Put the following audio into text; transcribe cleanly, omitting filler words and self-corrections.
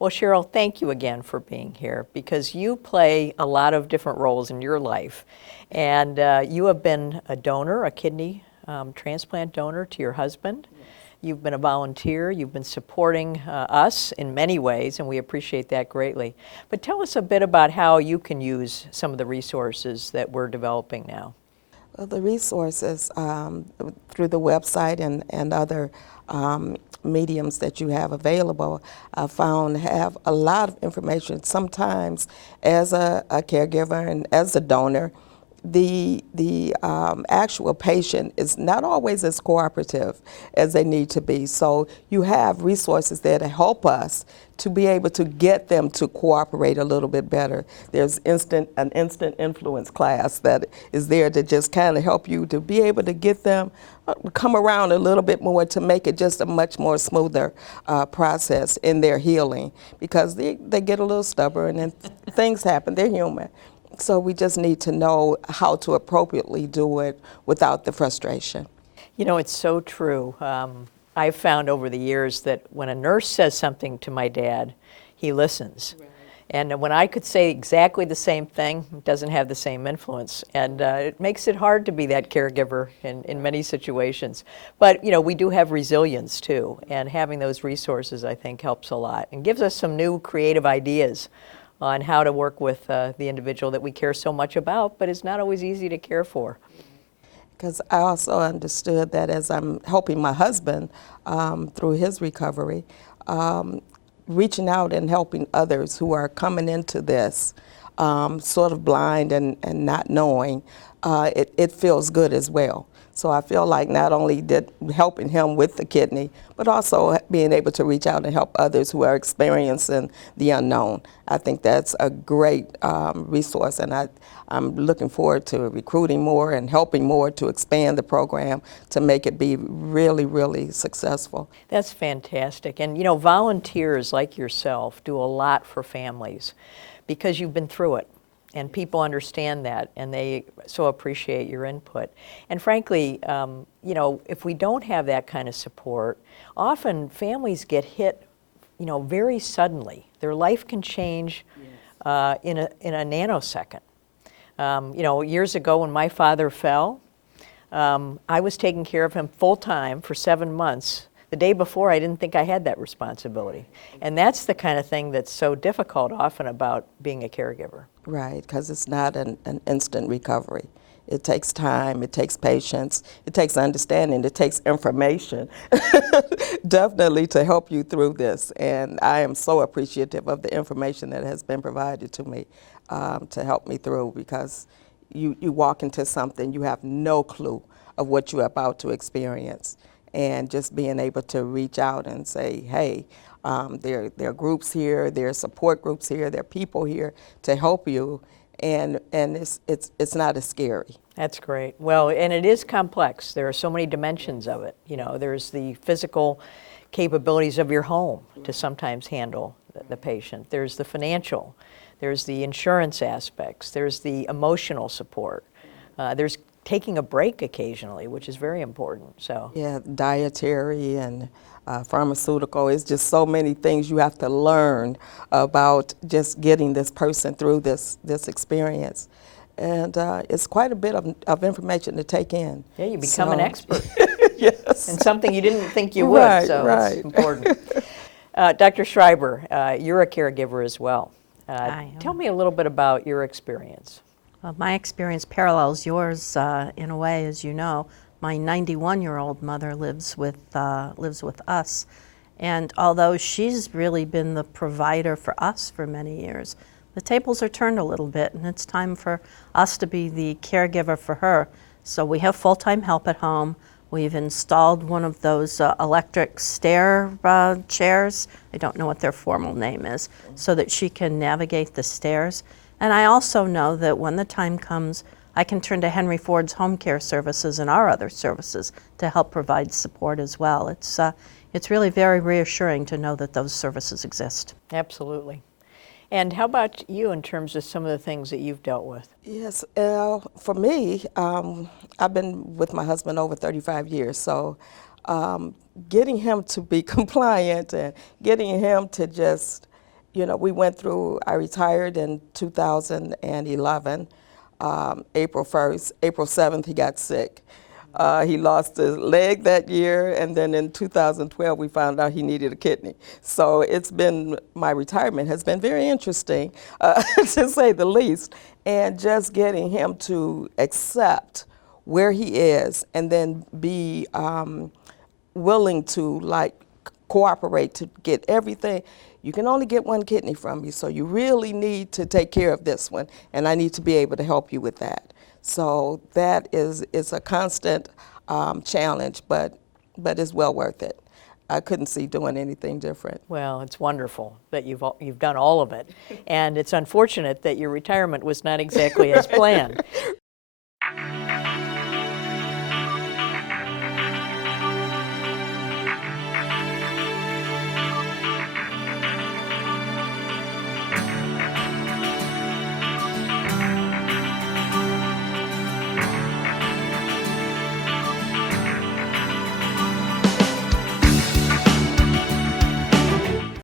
Well, Cheryl, thank you again for being here because you play a lot of different roles in your life. And you have been a donor, a kidney transplant donor to your husband. Yes. You've been a volunteer. You've been supporting us in many ways, and we appreciate that greatly. But tell us a bit about how you can use some of the resources that we're developing now. Well, the resources through the website and other mediums that you have available, I found have a lot of information. Sometimes as a caregiver and as a donor, the actual patient is not always as cooperative as they need to be. So you have resources there to help us to be able to get them to cooperate a little bit better. There's an instant influence class that is there to just kind of help you to be able to get them come around a little bit more to make it just a much more smoother process in their healing, because they get a little stubborn and things happen. They're human. So we just need to know how to appropriately do it without the frustration. You know, it's so true. I've found over the years that when a nurse says something to my dad, he listens. Right. And when I could say exactly the same thing, it doesn't have the same influence. And it makes it hard to be that caregiver in many situations. But, you know, we do have resilience too. And having those resources, I think, helps a lot and gives us some new creative ideas on how to work with the individual that we care so much about, but it's not always easy to care for. Because I also understood that as I'm helping my husband through his recovery, reaching out and helping others who are coming into this sort of blind and not knowing, it feels good as well. So I feel like not only did helping him with the kidney, but also being able to reach out and help others who are experiencing the unknown. I think that's a great resource, and I'm looking forward to recruiting more and helping more to expand the program to make it be really, really successful. That's fantastic. And you know, volunteers like yourself do a lot for families because you've been through it. And people understand that, and they so appreciate your input. And frankly, you know, if we don't have that kind of support, often families get hit, you know, very suddenly. Their life can change in a nanosecond. You know, years ago when my father fell, I was taking care of him full time for 7 months. The day before, I didn't think I had that responsibility. And that's the kind of thing that's so difficult often about being a caregiver. Right, because it's not an instant recovery. It takes time, it takes patience, it takes understanding, it takes information, definitely, to help you through this. And I am so appreciative of the information that has been provided to me to help me through, because you walk into something, you have no clue of what you're about to experience. And just being able to reach out and say, hey, there are groups here, there are support groups here, there are people here to help you, and it's not as scary. That's great. Well, and it is complex. There are so many dimensions of it. You know, there's the physical capabilities of your home to sometimes handle the patient. There's the financial. There's the insurance aspects. There's the emotional support. There's taking a break occasionally, which is very important. So yeah, dietary and pharmaceutical. It's just so many things you have to learn about just getting this person through this experience. And it's quite a bit of information to take in. Yeah, you become an expert. Yes. And something you didn't think you would, right, so right. it's important. Dr. Schreiber, you're a caregiver as well. Tell me a little bit about your experience. Well, my experience parallels yours in a way, as you know. My 91-year-old mother lives with us, and although she's really been the provider for us for many years, the tables are turned a little bit, and it's time for us to be the caregiver for her. So we have full-time help at home. We've installed one of those electric stair chairs. I don't know what their formal name is, so that she can navigate the stairs. And I also know that when the time comes, I can turn to Henry Ford's home care services and our other services to help provide support as well. It's really very reassuring to know that those services exist. Absolutely. And how about you in terms of some of the things that you've dealt with? Yes, for me, I've been with my husband over 35 years, so getting him to be compliant and getting him to just you know, we went through, I retired in 2011, April 1st. April 7th, he got sick. He lost his leg that year, and then in 2012, we found out he needed a kidney. So it's been, my retirement has been very interesting, to say the least, and just getting him to accept where he is and then be willing to like cooperate to get everything. You can only get one kidney from me, so you really need to take care of this one, and I need to be able to help you with that. So that is a constant challenge, but it's well worth it. I couldn't see doing anything different. Well, it's wonderful that you've done all of it, and it's unfortunate that your retirement was not exactly as planned.